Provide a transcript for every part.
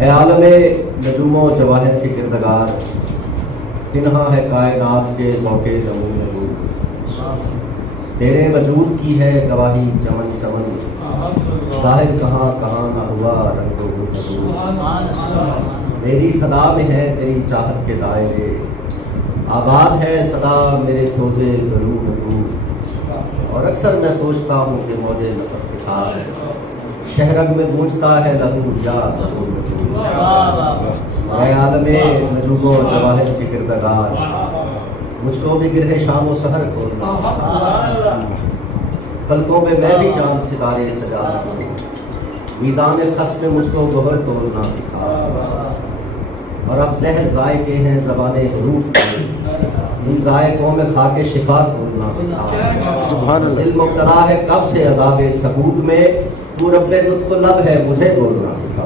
اے عالم نجوم و جواہر کے کردگار، پنہا ہے کائنات کے ذوق لہو لہو، تیرے وجود کی ہے گواہی چمن چمن، ظاہر کہاں کہاں نہ ہوا رنگ و گفتگو، میری صدا میں ہے تیری چاہت کے دائرے، آباد ہے صدا میرے سوزے گلو گلو، اور اکثر میں سوچتا ہوں کہ موجے نفس کے ساتھ شہرگ میں گونجتا ہے لہو یا لہو لہو۔ اے عالم نجوم و جواہر کے کردگار، مجھ کو بھی گرہ شام و سحر کھولنا سکھا، پلکوں میں بھی چاند ستارے سجا سکوں، میزان خس میں مجھ کو گوہر تولنا سکھا، اور اب زہر ذائقے ہیں زبان حروف کے، ان ذائقوں میں خاک شفا کھولنا سکھا، دل مبتلا ہے کب سے عذاب ثبوت میں، تو رب لطف لب ہے مجھے بولنا سکھا۔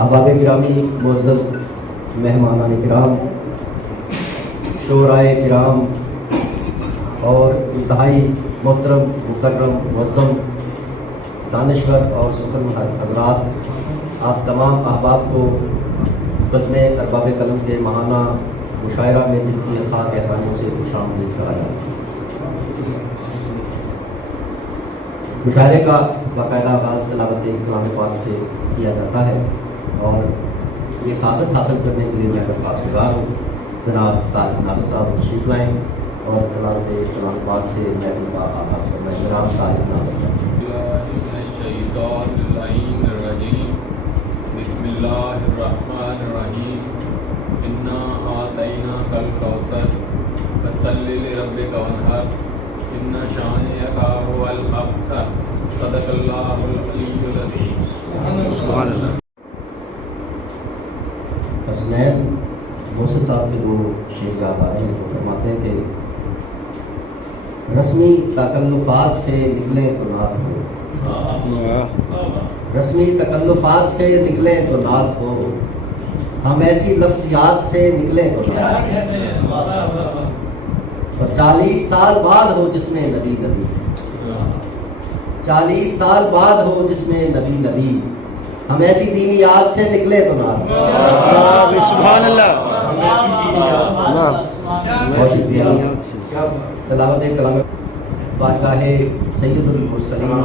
احباب گرامی، معزز مہمانان کرام، شعرائے کرام اور انتہائی محترم مکرم معظم دانشور اور سخن حضرات، آپ تمام احباب کو بزم ارباب قلم کے ماہانہ مشاعرہ میں دل کی خاک احوالوں سے خوش آمدید کرایا۔ مشاعرے کا باقاعدہ آغاز تلاوت کلام پاک سے کیا جاتا ہے، اور یہ سعادت حاصل کرنے کے لیے میں درخواست گزار ہوں جناب طارق نافذ صاحب تشریف لائیں اور تلاوت کلام پاک سے محفل کا آغاز فرمائیں۔ جناب طارق نافذ صاحب۔ بسم اللہ الرحمن الرحیم، انا اعطیناک الکوثر فصلی لربک وانحر ان شانئک هو الابتر، صدق اللہ العلی العظیم۔ سبحان اللہ۔ حسنین محسن صاحب کے وہ شعر یاد آ رہے ہیں، وہ فرماتے ہیں کہ رسمی تکلفات سے نکلیں تو نعت ہو، رسمی تکلفات سے نکلیں تو نعت ہو، ہم ایسی لفظیات سے نکلیں تو نعت ہو، اور 40 سال بعد ہو جس میں نبی نبی، 40 سال بعد ہو جس میں نبی نبی، ہم ایسی دینی یاد سے نکلے تو نعت ہو۔ سبحان اللہ۔ تلاوت کلام بارگاہ سید المرسلین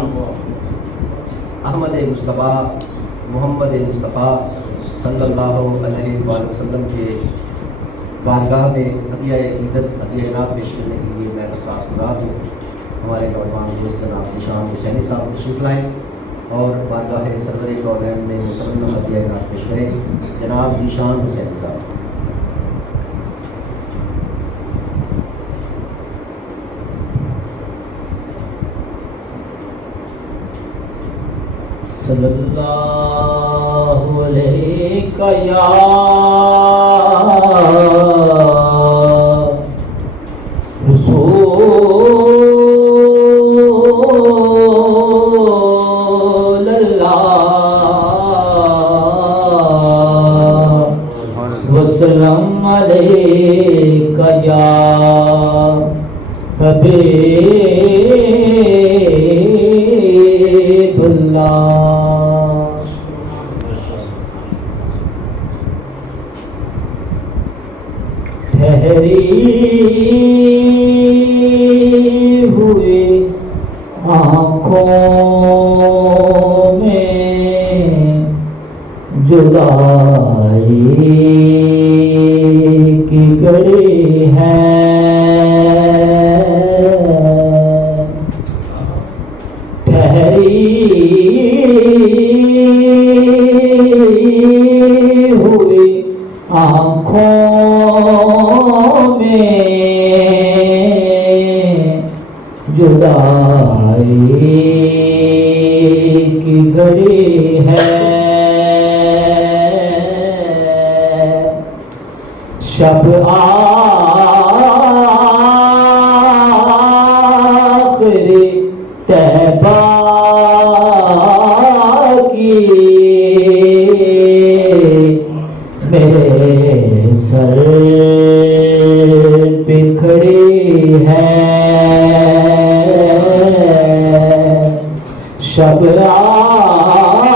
احمد مصطفیٰ محمد مصطفیٰ صلی اللہ علیہ وآلہ وسلم کے بارگاہ میں ہدیہ عیدت ہدیہ عنایت پیش کرنے کے لیے میں درخواست گزار ہوں، ہمارے نوجوان دوست جناب ذیشان حسینی صاحب تشریف لائیں اور بارگاہ سرور کونین میں مترنم ہدیہ عنایت پیش کریں۔ جناب ذیشان حسینی صاحب۔ صلی اللہ علیہ یا رسول اللہ وسلم علیہ یا حبیب اللہ۔ ٹھہری ہوئی آنکھوں میں جدائی کی گڑی ہے، ٹھہری ہوئی آنکھوں میں جدائی کی گھڑی ہے، شب آخری طیبہ کی میرے سر پہ کھڑی ہے، شب آخری